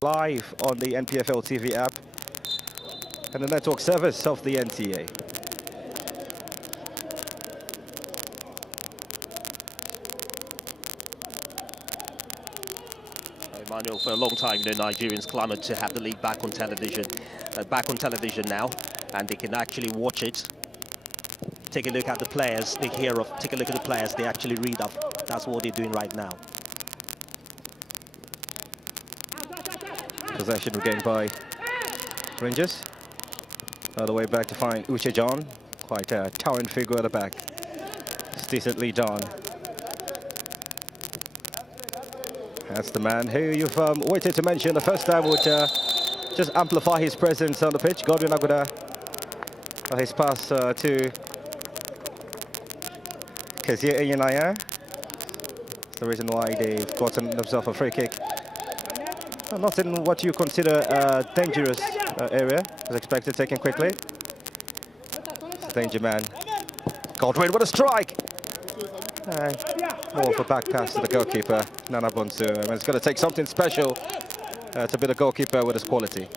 live on the NPFL TV app and the network service of the NTA. Emmanuel, for a long time, Nigerians clamored to have the league back on television. Back on television now, and they can actually watch it. Take a look at the players they hear of. Take a look at the players they actually read of. That's what they're doing right now. Possession regained by Rangers. All the way back to find Uche John. Quite a towering figure at the back. It's decently done. That's the man who you've waited to mention the first time would just amplify his presence on the pitch. Godwin Aguda, his pass to Kezie Enyinaya. That's the reason why they've gotten themselves a free kick. Not in what you consider a dangerous area. Was expected taken quickly. It's a danger man. Godwin with a strike. More of a back pass to the goalkeeper, Nana Bonsu. And it's going to take something special to be the goalkeeper with his quality.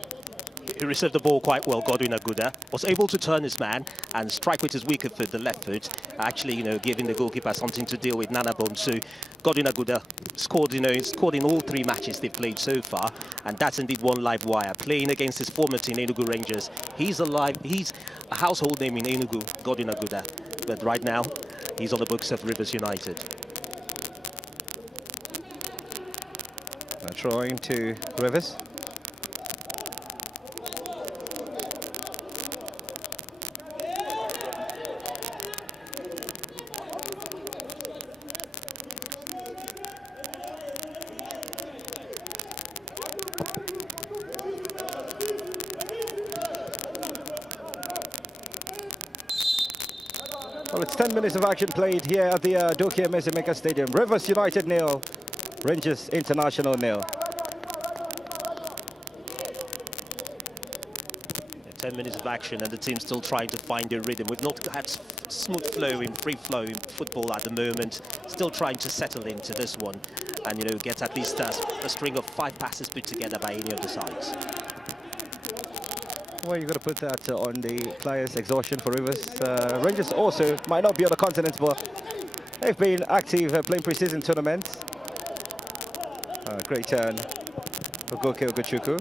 He received the ball quite well, Godwin Aguda. Was able to turn his man and strike with his weaker foot, the left foot. Actually, giving the goalkeeper something to deal with, Nana Bonsu. Godwin Aguda scored, scored in all 3 matches they've played so far. And that's indeed one live wire. Playing against his former team, Enugu Rangers. He's a household name in Enugu, Godwin Aguda. But right now, he's on the books of Rivers United. Throwing to Rivers. Well, it's 10 minutes of action played here at the WK1 Maker Stadium. Rivers United 0, Rangers International 0. 10 minutes of action and the team's still trying to find their rhythm. We've not had smooth flowing, free flowing football at the moment. Still trying to settle into this one and, get at least a string of 5 passes put together by any of the sides. Well, you've got to put that on the players' exhaustion for Rivers. Rangers also might not be on the continent, but they've been active playing pre-season tournaments. Great turn for Goke Ogochukwu.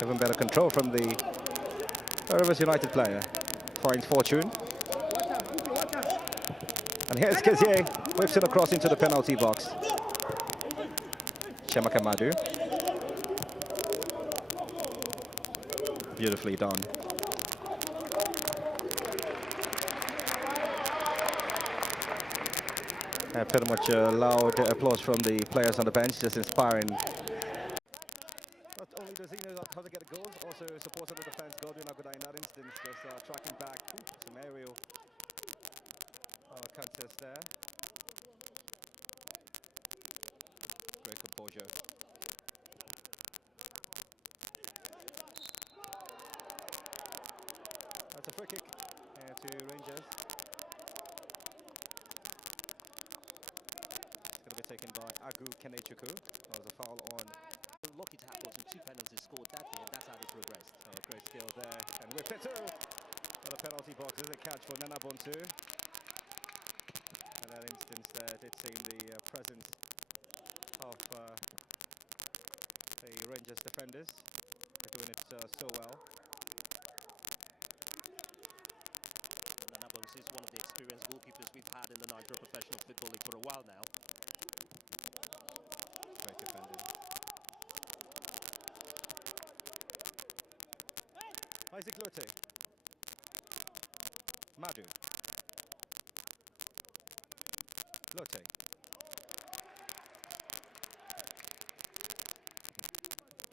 Even better control from the Rivers United player. Finds fortune. And here's Kezie, whips it across into the penalty box. Chemaka Madu. Beautifully done. Pretty much a loud applause from the players on the bench, just inspiring. Not only does he know how to get the goals, also supports the defense. Godwin Aguda in that instance, just tracking back. Some aerial contest there. Great composure. That's a free kick to Rangers. It's going to be taken by Agu Kenechukwu. That was a foul on. Lucky to have gotten 2 penalties scored that day, and that's how they progressed. Great skill there. And with Petu, the penalty box is a catch for Nana Bonsu. In that instance there, did seem the presence of the Rangers defenders. They're doing it so well. Nana Bonsu is one of the experienced goalkeepers we've had in the Nigeria Professional Football League for a while now. Great defending. Isaac Lote. Madu. Lote.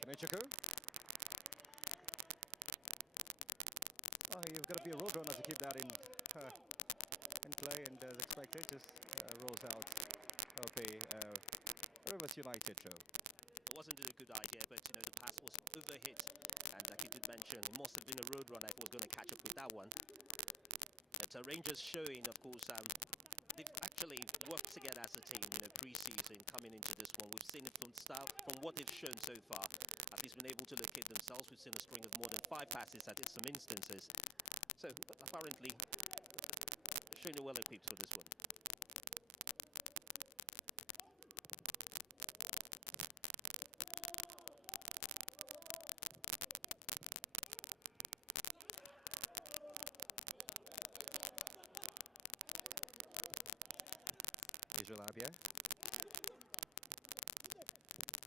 Kenechukwu. Oh, you've got to be a road runner to keep that in play, and as expected, just rolls out. Okay, Rivers United throw. It wasn't a good idea, but the pass was overhit, and like he did mention, it must have been a road runner if he was going to catch up with that one. But Rangers showing, of course, they've actually actually worked together as a team, pre-season coming into this one. We've seen it from style, from what they've shown so far. At least been able to locate themselves. We've seen a string of more than 5 passes at some instances. So apparently, showing they're well equipped for this one. Israel Abia.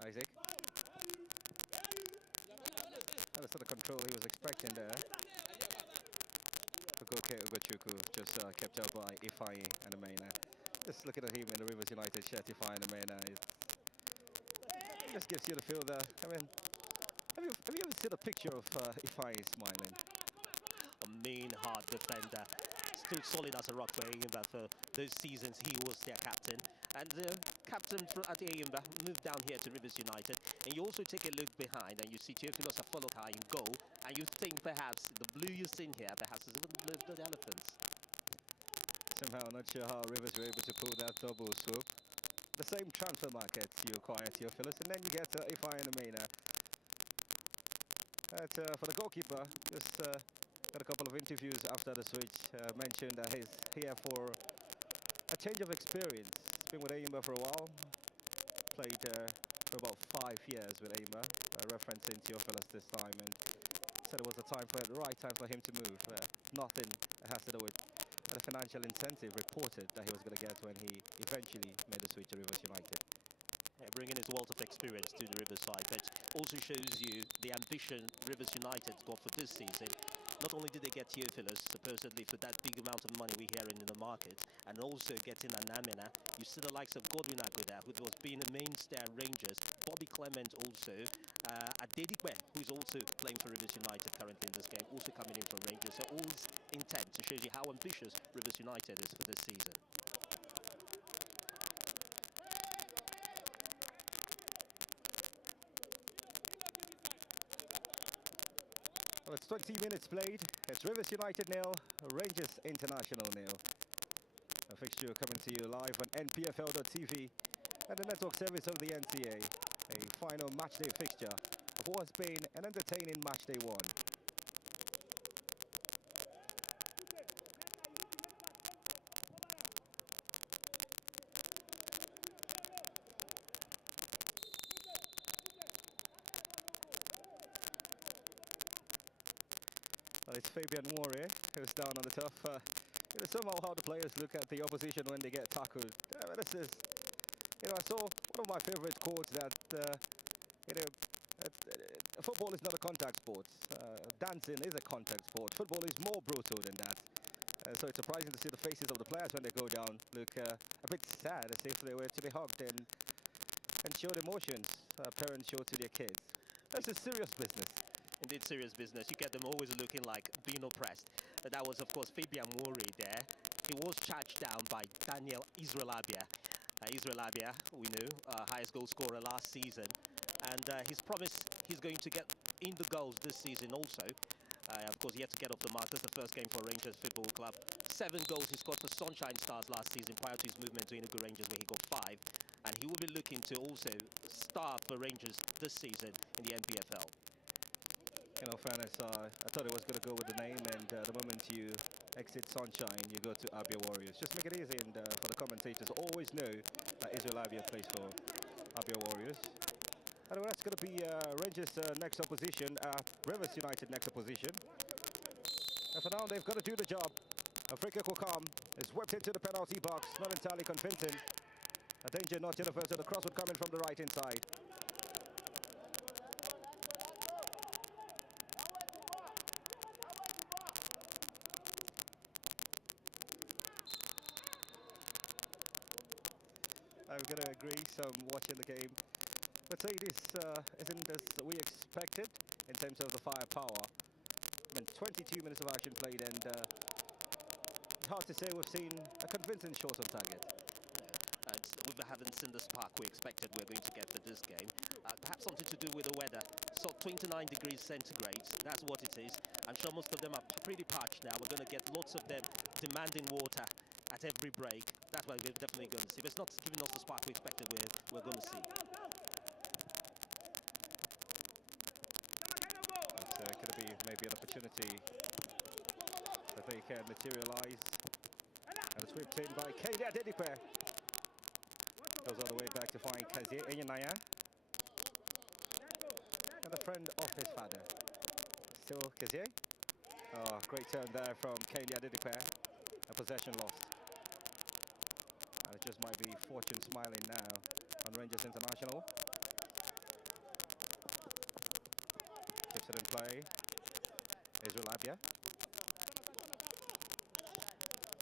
Isaac. That's not the control he was expecting there. WK1 just kept out by Ifeanyi and Amena. Just looking at him in the Rivers United shirt, Ifeanyi and Amena, it just gives you the feel that, I mean, have you ever seen a picture of Ifeanyi smiling? A mean, hard defender. Still solid as a rock for Ayimba for those seasons. He was their captain. And the captain at Ayimba moved down here to Rivers United. And you also take a look behind and you see Theophilus Afoloka in goal. And you think perhaps the blue you've seen here perhaps is a little blue of the elephants. Somehow, not sure how Rivers were able to pull that double swoop. The same transfer market you acquire Theophilus, and then you get Ifeanyi and Amena. For the goalkeeper, just got a couple of interviews after the switch, mentioned that he's here for a change of experience. He's been with Ayimba for a while, played for about 5 years with Ayimba, referencing Theophilus this time, and said it was the right time for him to move. Nothing has to do with the financial incentive reported that he was going to get when he eventually made the switch to Rivers United. Yeah, bringing his wealth of experience to the Riverside, but also shows you the ambition Rivers United got for this season. Not only did they get Theophilus, supposedly for that big amount of money we're hearing in the market, and also getting Anamina, you see the likes of Godwin Agoda, who was being a mainstay at Rangers, Bobby Clement also, Adedikwe, who's also playing for Rivers United currently in this game, also coming in from Rangers. So all is intent to show you how ambitious Rivers United is for this season. Well, it's 20 minutes played. It's Rivers United 0, Rangers International 0. A fixture coming to you live on NPFL.tv and the network service of the NCA. A final matchday fixture of what has been an entertaining matchday 1. Well, it's Fabian Monari who's down on the turf. Somehow how the players look at the opposition when they get tackled. This is, I saw one of my favorite quotes that, football is not a contact sport. Dancing is a contact sport. Football is more brutal than that. So it's surprising to see the faces of the players when they go down look a bit sad, as if they were to be hugged and showed emotions parents show to their kids. That's a serious business. Indeed, serious business. You get them always looking like being oppressed. That was, of course, Fabian Monari there. He was charged down by Daniel Israel Abia. Israel Abia, we know, highest goal scorer last season. And he's promised he's going to get in the goals this season also. Of course, he had to get off the mark. This is the first game for Rangers Football Club. 7 goals he scored for Sunshine Stars last season prior to his movement to Enugu Rangers, where he got 5. And he will be looking to also start for Rangers this season in the NPFL. In all fairness, I thought it was going to go with the name, and the moment you exit Sunshine, you go to Abia Warriors. Just make it easy, and for the commentators, always know that Israel Abia plays for Abia Warriors. Anyway, that's going to be Rangers' next opposition, Rivers United next opposition. And for now, they've got to do the job. A free kick will come. It's whipped into the penalty box, not entirely convincing. A danger not yet averted. The cross would come in from the right-hand side. I'm going to agree, so I'm watching the game. But say this isn't as we expected in terms of the firepower. I mean, 22 minutes of action played, and hard to say we've seen a convincing shot on target. We haven't seen the spark we expected we're going to get for this game. Perhaps something to do with the weather. So 29 degrees centigrade, that's what it is. I'm sure most of them are pretty parched now. We're going to get lots of them demanding water at every break. That's what we're definitely going to see. But it's not giving us the spark we expected we're going to see. But could it be maybe an opportunity that they can materialise? And it's whipped in by Kadia Dedikwe. Goes all the way back to find Kazie Enyanaya. And a friend of his father. Still Kazie. Oh, great turn there from Kadia Dedikwe. A possession lost. And it just might be fortune smiling now on Rangers International. Keeps it in play. Israel Abia.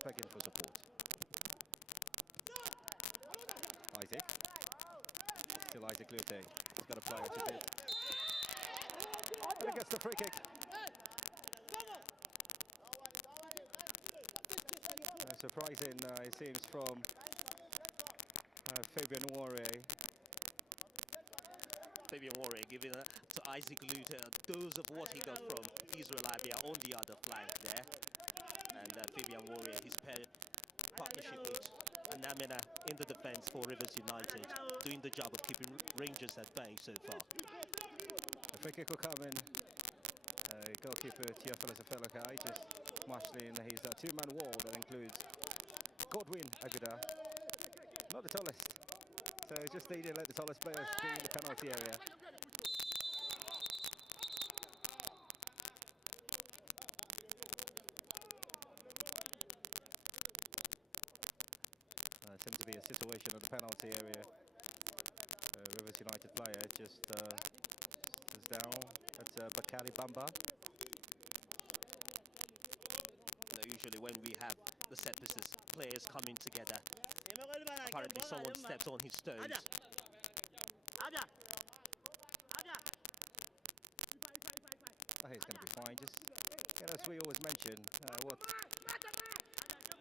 Begging for support. Isaac. Still Isaac Lute. He's got a player to bid. And he gets the free kick. Surprising, it seems, from Fabian Warrior. Fabian Warrior giving it to Isaac Lute a dose of what he got from Israel Abia on the other flank there. And Fabian Warrior, his partnership with Namina in the defence for Rivers United, doing the job of keeping Rangers at bay so far. The free kick will come in. Goalkeeper Teophilus Afelokai just marshalling his two-man wall that includes Godwin Aguda. Not the tallest. So just they didn't let the tallest players be in the penalty area. Seems to be a situation of the penalty area. Rivers United player just is down. That's Bakari Bamba. Usually when we have the set pieces, players coming together, apparently someone stepped on his toes. I think it's going to be fine. Just, as we always mention, what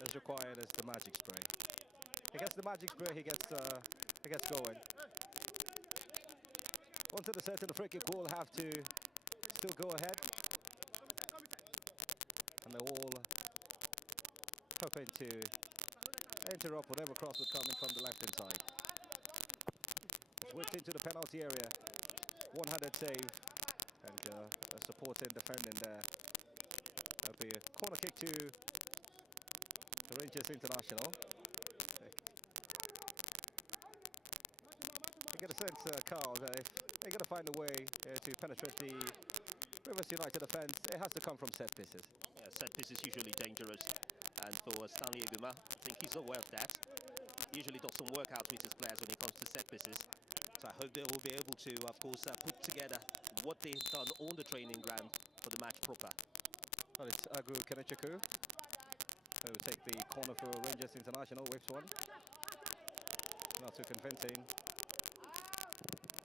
is required is the magic spray. He gets the magic spray, he gets going. Onto the set, and the free kick will have to still go ahead. And they're all hoping to interrupt whatever cross would come in from the left-hand side. It's whipped into the penalty area. One-handed save. And a supporting defending there. That'll be a corner kick to the Rangers International. I get a sense, Carl, that if they're going to find a way to penetrate the Rivers United defence, it has to come from set pieces. Yeah, set pieces is usually dangerous. And for Stanley Eguma, I think he's aware of that. He usually does some workouts with his players when it comes to set pieces. So I hope they will be able to, of course, put together what they've done on the training ground for the match proper. Well, it's Agu Kenechukwu who will take the corner for Rangers International, whips one. Not too convincing.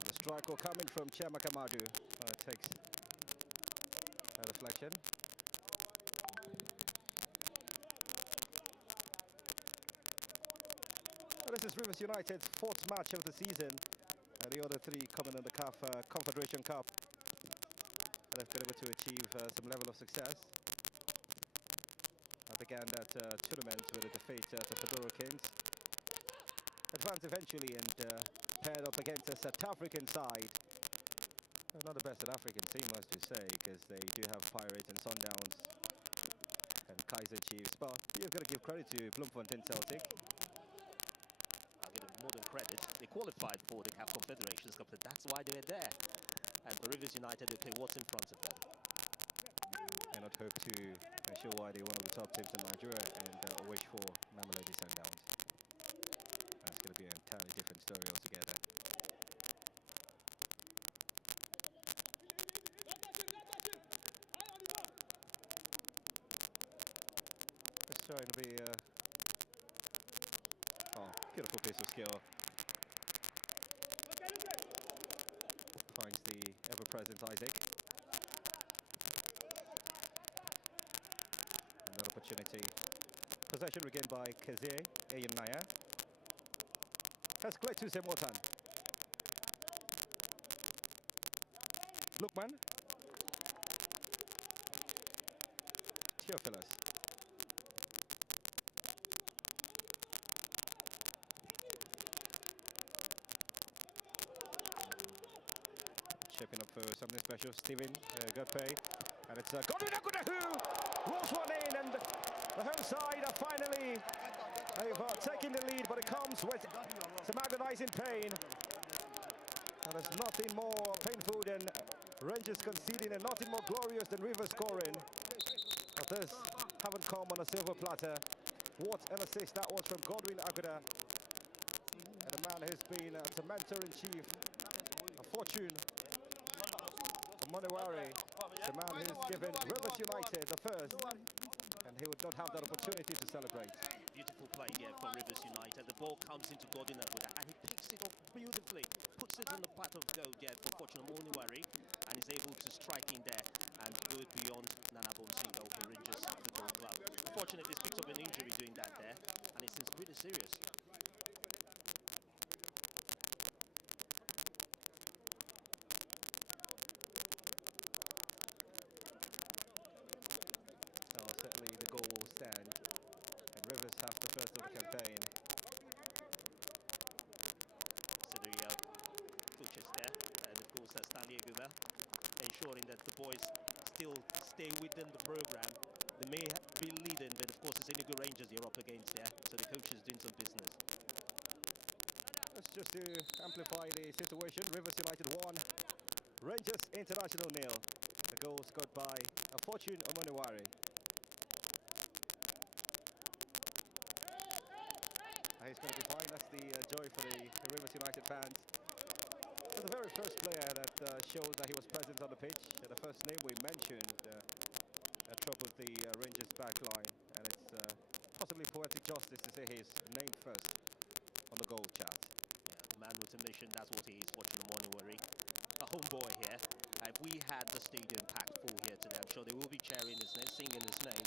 The strike will come in from Chiamaka Madu. It takes a deflection. Well, this is Rivers United's fourth match of the season. The other three coming in the CAF Confederation Cup. And they've been able to achieve some level of success. I began that tournament with a defeat to Fedora Kings. Advanced eventually and paired up against a South African side. Not the best South African team, I to say, because they do have Pirates and Sundowns and Kaiser Chiefs. But you've got to give credit to Bloemfontein Celtic. I'll give them more than credit. They qualified for the CAF Confederations Cup, so that's why they're there. And for Rivers United, they play what's in front of them. And I'd hope to ensure why they're one of the top teams in Nigeria and wish for Mamelodi Sundowns. That's going to be an entirely different story altogether. It's trying to be oh, beautiful piece of skill. Finds the ever-present Isaac. Another opportunity. Possession regained by Kazie Eyenaya. Has Kletu Semotan. Lukman. Theophilus. shaping up for something special. Steven, good pay. And it's Godwin Aguda who rolls one in, and the home side are finally taking the lead, but it comes with some agonizing pain. And there's nothing more painful than Rangers conceding, and nothing more glorious than Rivers scoring. But this haven't come on a silver platter. What an assist that was from Godwin Aguda. And a man who's been a mentor-in-chief, a fortune, Monari, the man who's given Rivers United the first, and he would not have that opportunity to celebrate. Beautiful play here for Rivers United. The ball comes into Godwin Aguda and he picks it up beautifully, puts it on the path of goal there for Fortune Monari, and is able to strike in there and go beyond Nana Bonsingo for Rangers Football Club. Unfortunately, he's picked up an injury doing that there, and it seems really serious. Certainly the goal will stand, and Rivers have the first of the campaign. So the coaches there, and of course Stanley Aguma, ensuring that the boys still stay within the program. They may be leading, but of course it's Enugu Rangers you're up against there, so the coach is doing some business. That's just to amplify the situation. Rivers United 1, Rangers International 0. The goal scored by Fortune Monari. He's going to be fine. That's the joy for the Rivers United fans. It was the very first player that showed that he was present on the pitch. The first name we mentioned troubled the Rangers back line, and it's possibly poetic justice to say his name first on the goal chart. Yeah, the man with a mission, that's what he is, Fortune Monari. A homeboy here. If we had the stadium packed full here today, I'm sure they will be cheering his name, singing his name.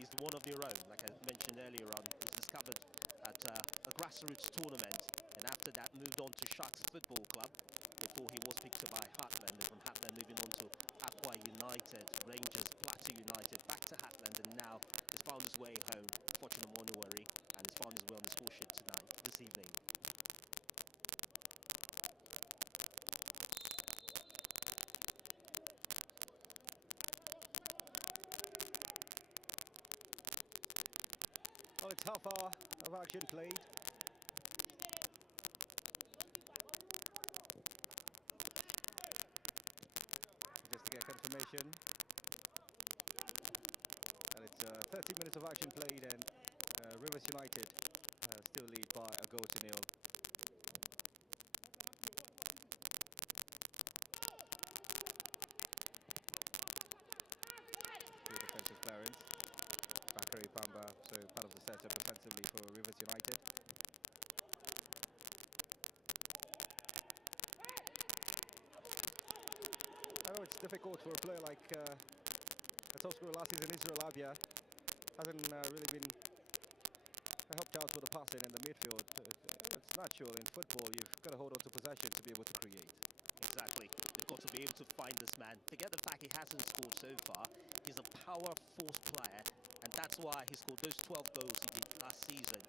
He's one of their own, like I mentioned earlier on. He's discovered at a grassroots tournament, and after that moved on to Sharks Football Club before he was picked up by Heartland, and from Heartland moving on to Aqua United, Rangers, Plateau United, back to Heartland, and now he's found his way home, Fortune Monari, and he's found his way on the score sheet tonight, this evening. Well, it's half hour of action played. Just to get confirmation. And it's 30 minutes of action played, and Rivers United still lead by a goal to 0. Good defensive clearance. Bakary Pamba, so part of the setup defensively for Rivers United. I know it's difficult for a player like a top scorer last season, Israel Abia. Hasn't really been helped out with the passing in the midfield. It's natural in football, you've got to hold on to possession to be able to create. Exactly. They've got to be able to find this man. Forget the fact he hasn't scored so far. He's a power force player, and that's why he scored those 12 goals he did last season.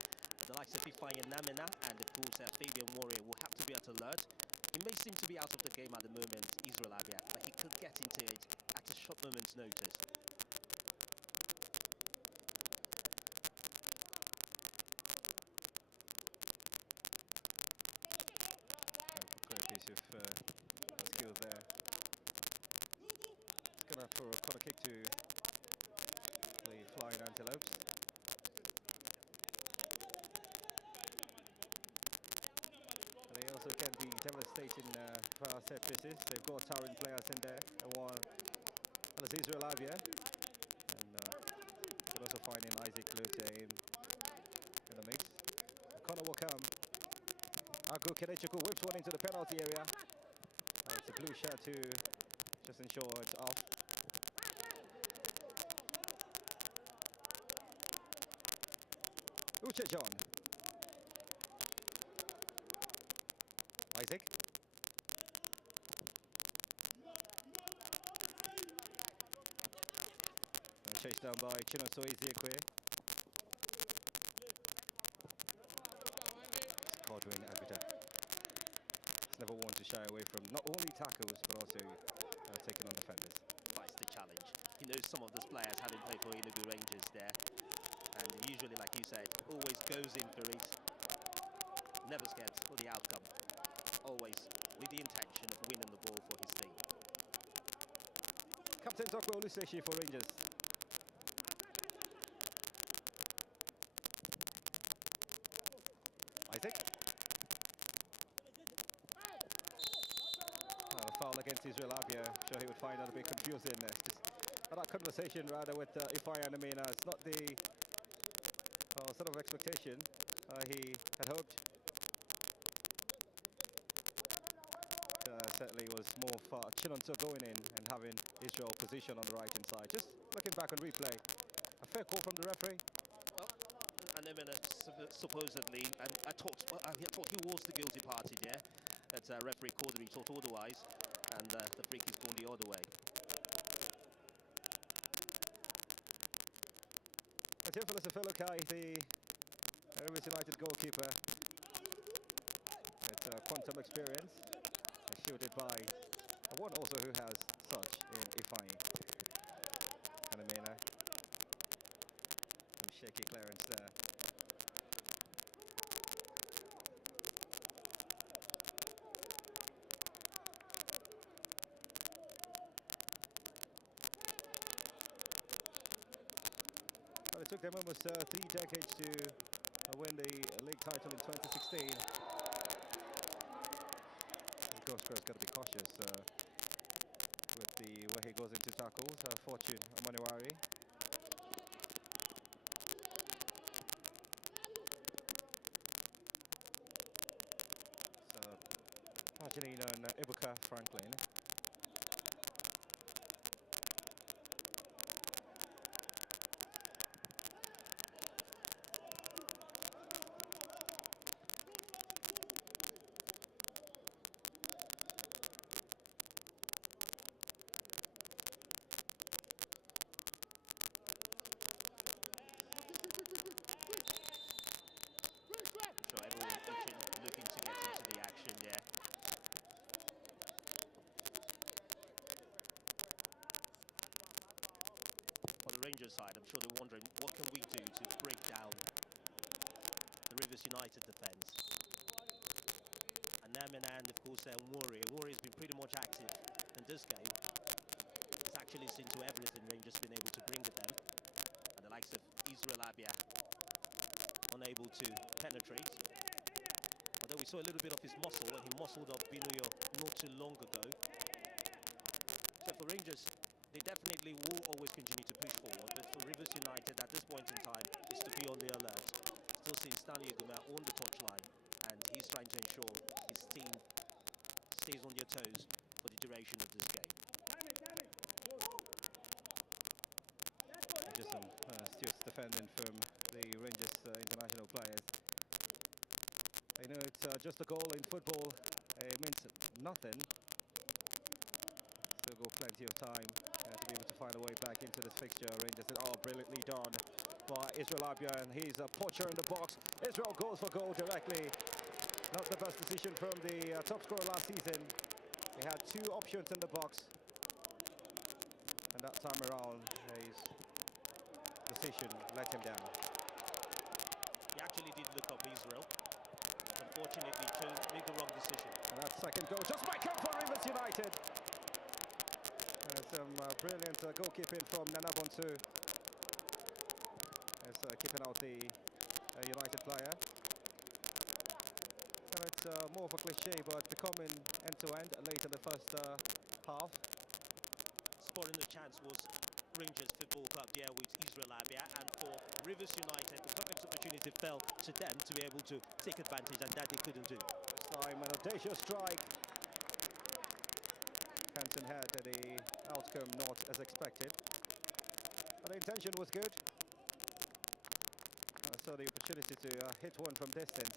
The likes of Ifeanyi Namina and of course Fabian Warrior will have to be at alert. He may seem to be out of the game at the moment, Israel Abia, but he could get into it at a short moment's notice. Great piece of skill there. It's going up for a corner kick to the Flying Antelopes. And they also can be devastating for set pieces. They've got towering players in there. And one is Israel Abia. And we're also finding Isaac Lute in the mix. The corner will come. Agu Kenechuku whips one into the penalty area. It's a blue shirt to just ensure it's off. Uche John. Isaac. Chased down by Chinonso Ezekiel. Godwin Aguda. He's never one to shy away from not only tackles, but also taking on defenders. Fights the challenge. He knows some of those players having played for Enugu Rangers there. And usually, like you said, always goes in for it. Never scared for the outcome. Always with the intention of winning the ball for his team. Captain Tokwe Oluseyi for Rangers. Isaac. A foul against Israel Abia. I'm sure he would find that a bit confusing. Just that conversation rather with Ifeanyi Onumena. It's not the sort of expectation he had hoped. Certainly was more for Chinonso going in and having Israel position on the right hand side. Just looking back on replay, a fair call from the referee. Well, and then supposedly, and I thought he was the guilty party there. That referee Kodri thought otherwise, and the free kick's gone the other way. Intl Sefelokai, the Rivers United goalkeeper, with quantum experience. Shielded by one also who has such in Ifeanyi Onumena. Some shaky clearance there. Well, it took them almost 3 decades to win the league title in 2016. Goalscorer's got to be cautious with the way he goes into tackles. Fortune Monari. So Marginino and Ibuka Franklin. So everyone looking to get into the action there. On the Rangers side, I'm sure they're wondering, what can we do to break down the Rivers United defence? And of course, Monari. Monari has been pretty much active in this game. He's actually seen to everything Rangers been able to bring to them. And the likes of Israel Abia unable to penetrate. Although we saw a little bit of his muscle when he muscled up Binuyo not too long ago. So for Rangers, they definitely will always continue to push forward, but for Rivers United at this point in time is to be on the alert. Still seeing Stanley Aguma on the touchline, and he's trying to ensure his team stays on their toes for the duration of this game. Just some astute defending from the Rangers international players. I know it's just a goal in football. It means nothing. Still got plenty of time to be able to find a way back into this fixture. Rangers said, oh, brilliantly done by Israel Abia, and he's a poacher in the box. Israel goes for goal directly. Not the best decision from the top scorer last season. He had 2 options in the box, and that time around, his decision let him down. He actually did look up Israel. Unfortunately, made the wrong decision. And that second goal just might come for Rivers United. Some brilliant goalkeeping from Nana Bonsu. Keeping out the United player. And it's more of a cliche, but becoming end-to-end late in the first half. Spotting the chance was Rangers Football Club there with Israel Abia, and for Rivers United, the perfect opportunity fell to them to be able to take advantage, and that they couldn't do. This time an audacious strike. Hansen had the outcome not as expected, but the intention was good. I saw the opportunity to hit one from distance.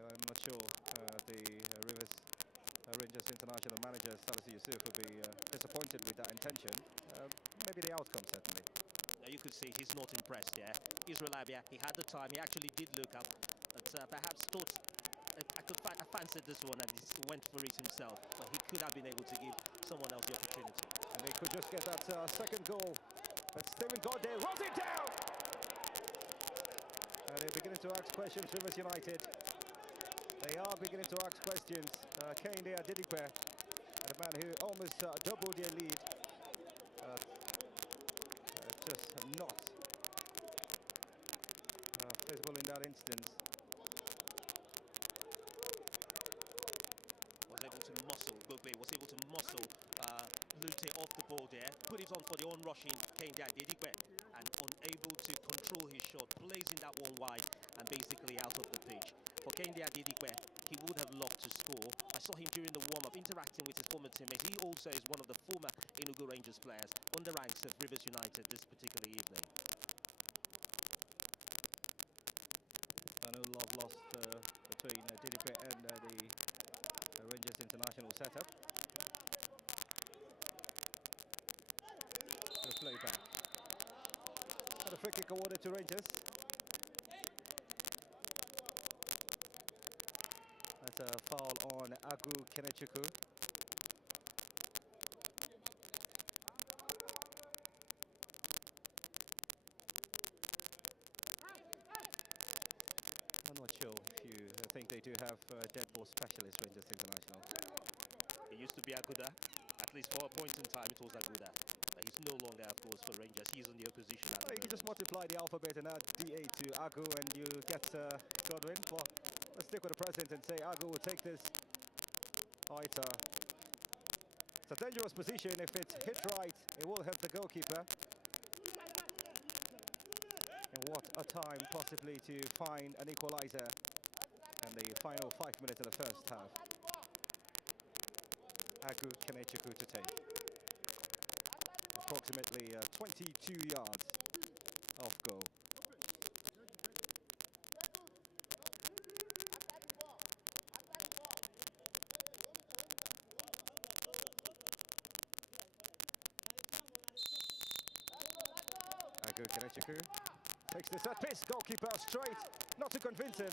I'm not sure the Rangers international manager Salasi Yusuf would be disappointed with that intention. Maybe the outcome, certainly. Now you could see he's not impressed there. Israel Abia, he had the time, he actually did look up, but perhaps thought I fancied this one and he went for it himself, but he could have been able to give someone else the opportunity. And they could just get that second goal. But Steven got there, rolls it down! And they're beginning to ask questions, Rivers United. They are beginning to ask questions. Kehinde Adedipe, the man who almost doubled their lead. Just not feasible in that instance. Was able to muscle, Gogbe was able to muscle Lute off the ball there, put it on for the on-rushing Kehinde Adedipe, and unable to control his shot, placing that one wide and basically out of the pitch. For Kehinde Adedipe, he would have loved to score. I saw him during the warm-up interacting with his former teammates. He also is one of the former Enugu Rangers players on the ranks of Rivers United this particular evening. I know love lost between Adedipe and the Rangers international setup. The play back. And a free kick awarded to Rangers. That's a foul on Agu Kenechukwu. I'm not sure if you think they do have dead ball specialist Rangers International. It used to be Aguda, at least for a point in time it was Aguda. But he's no longer, of course, for Rangers. He's on the opposition at the moment. You can just multiply the alphabet and add DA to Agu and you get Godwin. But let's stick with the present and say Agu will take this. Oh, it's a dangerous position. If it's hit right, it will hit the goalkeeper. And what a time possibly to find an equalizer in the final 5 minutes of the first half. Agu Kenechukwu to take. Approximately 22 yards off goal. Agu Kenechukwu takes the set piece, goalkeeper straight, not to convince him,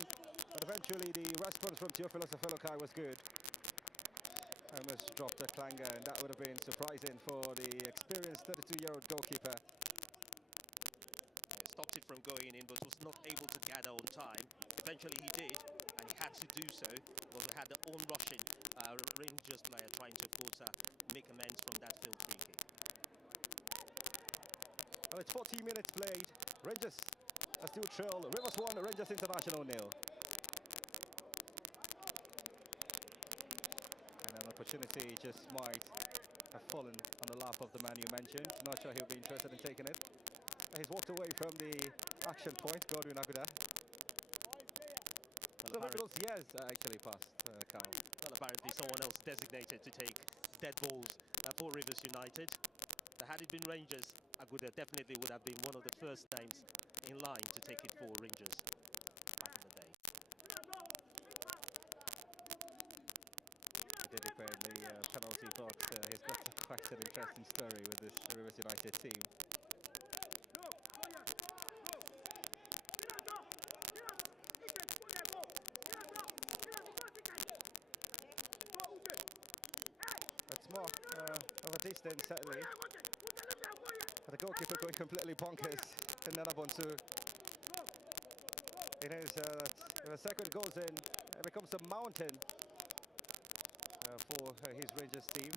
but eventually the response from Theophilus Afelokai was good. Almost dropped a clanger, and that would have been surprising for the experienced 32-year-old goalkeeper. He stopped it from going in, but was not able to gather on time. Eventually he did, and he had to do so, because we had the on-rushing Rangers player trying to, of course, make amends from that field free kick. Well, it's 40 minutes played. Rangers are still trail. Rivers 1, Rangers International 0. And an opportunity just might have fallen on the lap of the man you mentioned. Not sure he'll be interested in taking it. He's walked away from the action point, Godwin Aguda. So those years actually passed, Carl. Well, apparently someone else designated to take dead balls for Rivers United. Had it been Rangers, Aguda definitely would have been one of the first names in line to take it for Rangers back in the day. Adedipe in the penalty box. He's got quite an interesting story with this Rivers United team. That's more of a distance, certainly. But the goalkeeper going completely bonkers in Nanabonsu. It is the second goes in, it becomes a mountain for his Rangers team.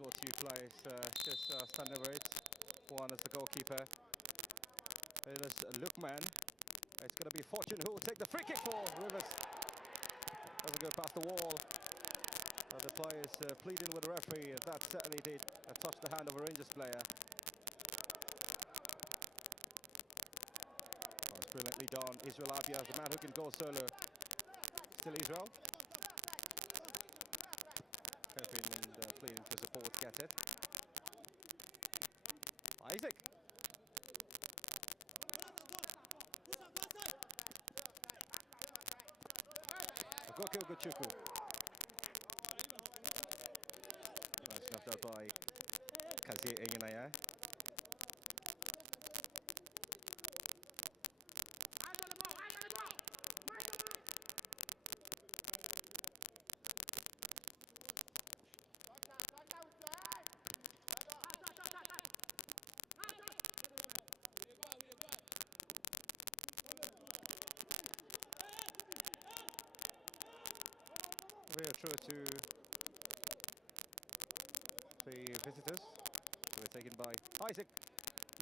Go two players just stand over it. One is the goalkeeper. It is Lukman. It's going to be Fortune who will take the free kick for Rivers. Doesn't go past the wall. The players pleading with the referee. That certainly did touch the hand of a Rangers player. Oh, it's brilliantly done. Israel Abia, the man who can go solo. Still Israel. Hoping and pleading for support to get it. Isaac. Snuffed out by Kazi Enyanaya. Very true to the visitors, who were taken by Isaac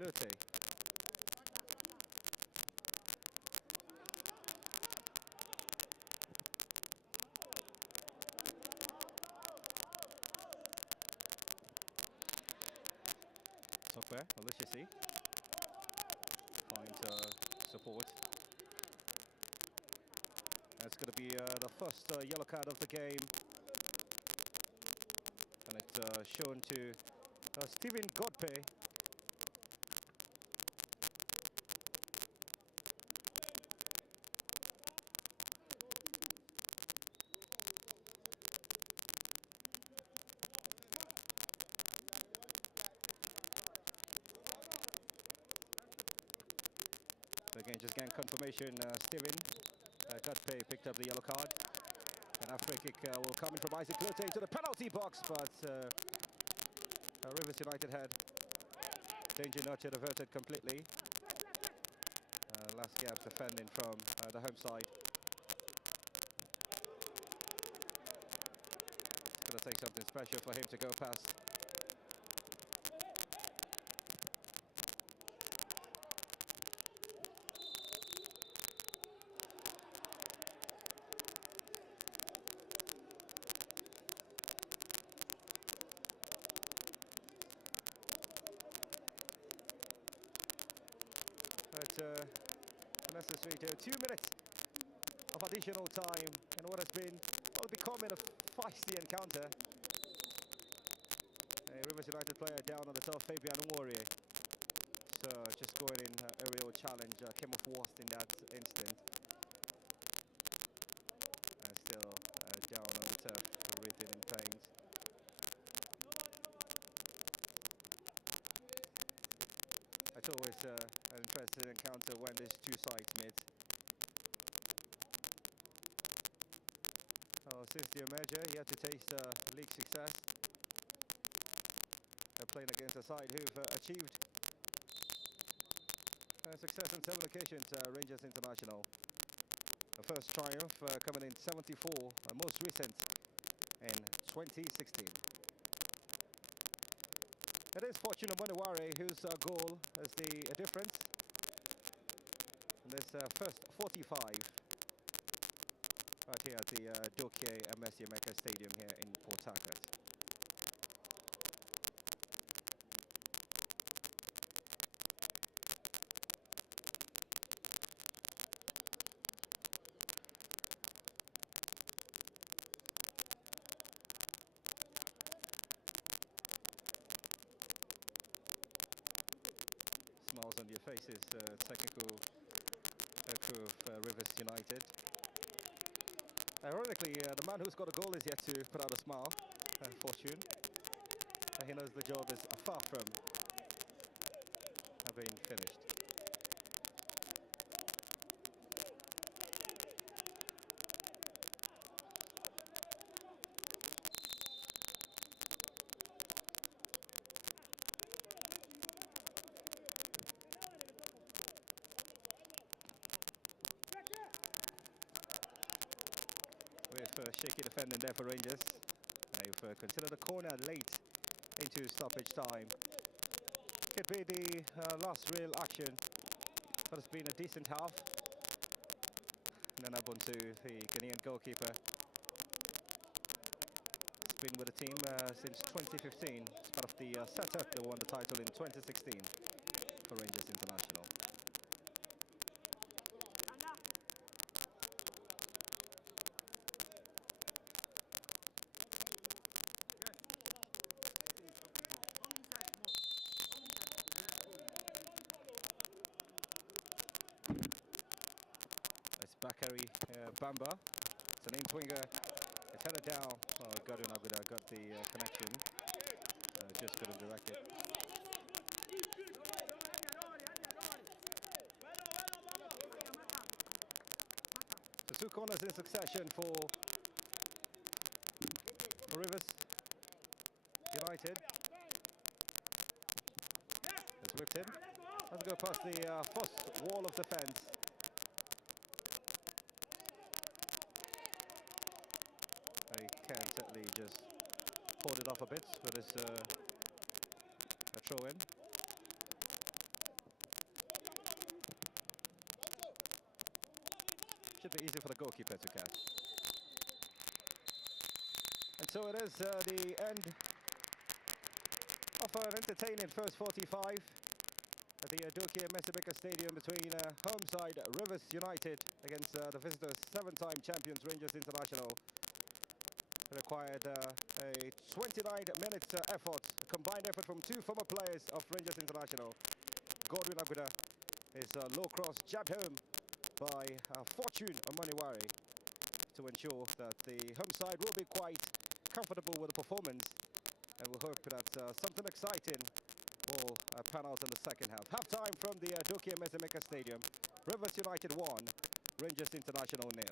Lute. Tokwe, Aliciasi finds support. That's going to be the first yellow card of the game. And it's shown to Stephen Godpe. So again, just getting confirmation, Stephen Godpe picked up the yellow card. And a free kick will come in from Isaac Lute into the penalty box, but Rivers United had danger not yet averted completely. Last gaps defending from the home side. It's going to take something special for him to go past. Necessary to 2 minutes of additional time and what has been becoming a feisty encounter. A Rivers United player down on the top, Fabian Warrior. So just going in a real challenge, came off worst in that instant. And still down on the turf, written in pain. It's always an interesting encounter when there's two sides meet. Since the merger, he had to taste league success. They're playing against a side who've achieved success on 7 occasions, Rangers International. The first triumph coming in '74, most recent in 2016. It is Fortuna Monari whose goal is the difference in this first 45 right here at the WK1 Stadium here in Port Harcourt. Smiles on your faces, technical crew of Rivers United. Ironically, the man who's got a goal is yet to put out a smile, Fortune. He knows the job is far from having finished. With shaky defending there for Rangers. They've considered a corner late into stoppage time. Could be the last real action, but it's been a decent half. Nana Buntu, the Ghanaian goalkeeper, has been with the team since 2015. It's part of the setup that won the title in 2016 for Rangers International. It's Bakary Bamba. It's an in-winger. It's headed down. Oh, Godwin Aguda got the connection. just couldn't direct it. So 2 corners in succession for Rivers United. It's whipped in. Let's go past the first wall of defence. He can certainly just hold it off a bit with his a throw in. Should be easy for the goalkeeper to catch. And so it is the end of an entertaining first 45 at the WK1 Stadium between home side Rivers United against the visitors 7-time champions Rangers International. It required a 29 minutes effort, a combined effort from 2 former players of Rangers International. Godwin Aguda, his low cross jabbed home by Fortune Monari to ensure that the home side will be quite comfortable with the performance, and we'll hope that something exciting will pan out in the second half. Half-time from the WK1 Stadium. Rivers United 1, Rangers International 0.